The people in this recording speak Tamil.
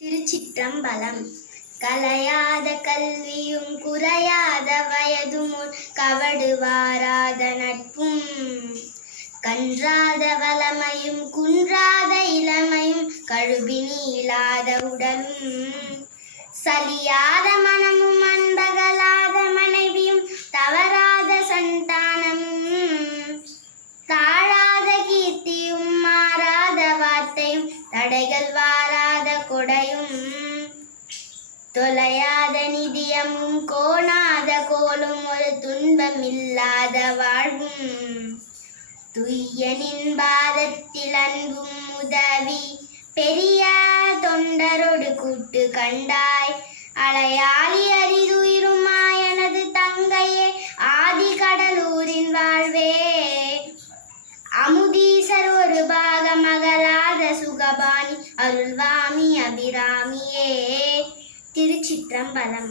திருச்சிற்றம்பலம். கலையாத கல்வியும் குறையாத வயதும் கவடு வாராத நட்பும் கன்றாத வளமையும் குன்றாத இளமையும் கழுபி நீளாத உடலும் சலியாத மனமும் அன்பகலாத மனைவியும் தவறாத சந்தானமும் தாழாத கீர்த்தியும் மாறாத வார்த்தையும் தடைகள் வாராத கொடையும் தொலையாத நிதியமும் கோணாத கோலும் ஒரு துன்பமில்லாத வாழ்வும் துய்யனின் பாதத்தில் அன்பும் உதவி பெரிய தொண்டரோடு கூட்டு கண்டாய் அலையாளி அரிதுயிருமாய் எனது தங்கையே ஆதி கடலூரின் வாழ்வே அமுதீசர் ஒரு பாகம் அகலாத சுகபாணி அருள்வாமி அபிராமியே. திருச்சிற்றம்பலம்.